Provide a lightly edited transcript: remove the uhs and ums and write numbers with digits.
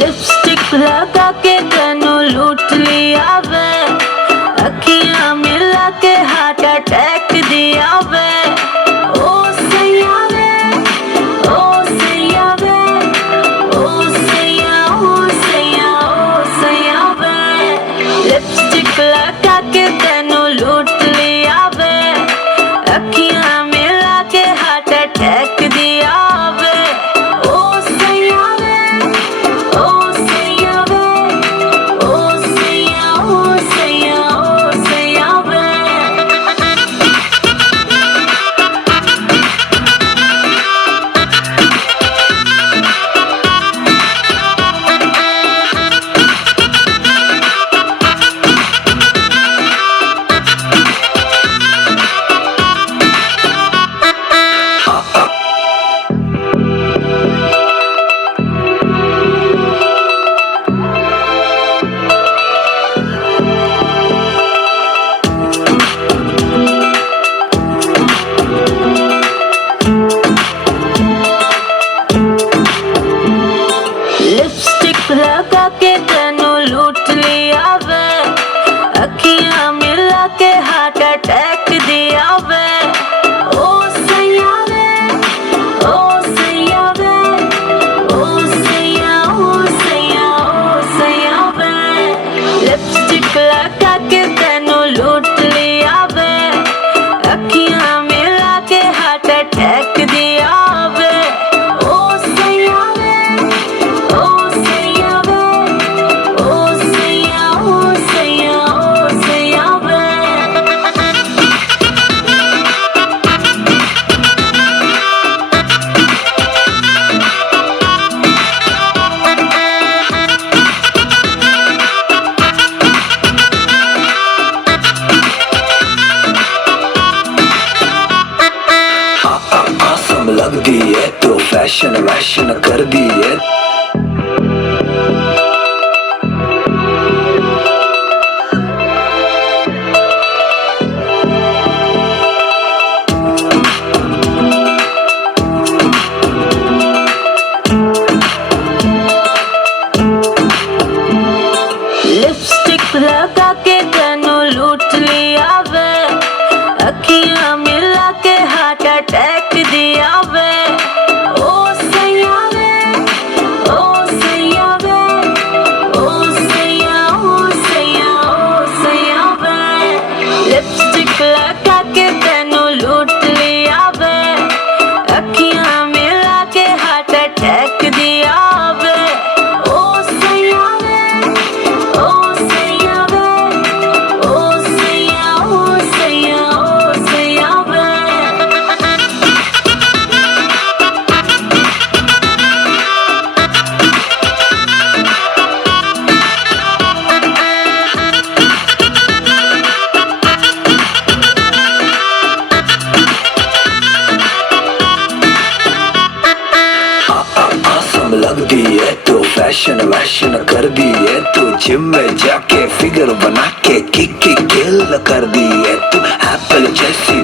Lipstick लगा के तेनू लूट लिया वे, अखियां मिला के हार्ट अटैक दिया वे। ओ सैया वे, ओ सैया वे, ओ सैया, ओ सैया, ओ सैया वे। लिपस्टिक लगा के तेनू लूट लिया वे, अखियां मिला के हार्ट अटैक दिया वे। ओ सैया वे, ओ सैया वे, ओ सैया, ओ सैया, ओ सैया वे। लिपस्टिक लगा के तेनू लूट लिया वे, अखियां मिला के हार्ट अटैक दिया वे। ओ सैया वे, ओ सैया वे, ओ सैया, ओ सैया, ओ सैया वे। लिपस्टिक लगा के तेनू लूट लिया वे, अखियां मिला के हार्ट अटैक दिया वे। ओ सैया वे, ओ सैया वे, ओ सैया, ओ सैया, ओ सैया वे। आसम लगदी है तो फैशन वैशन कर दी है। लिपस्टिक लगा के तेनू लूट लिया वे, अखियां मिला के हार्ट अटैक दिया वे। ओ सैया वे, ओ सैया वे, ओ सैया, ओ सैया, ओ सैया वे। लिपस्टिक लगा के तेनू लूट लिया वे, अखियां मिला के हार्ट अटैक दिया वे। ओ सैया वे, ओ सैया वे, ओ सैया, ओ सैया, ओ सैया वे। आसम लगदी है तो फैशन वैशन कर दी है। तू जिम में जाके फिगर बना के किक किल कर दी है। तू एप्पल जैसी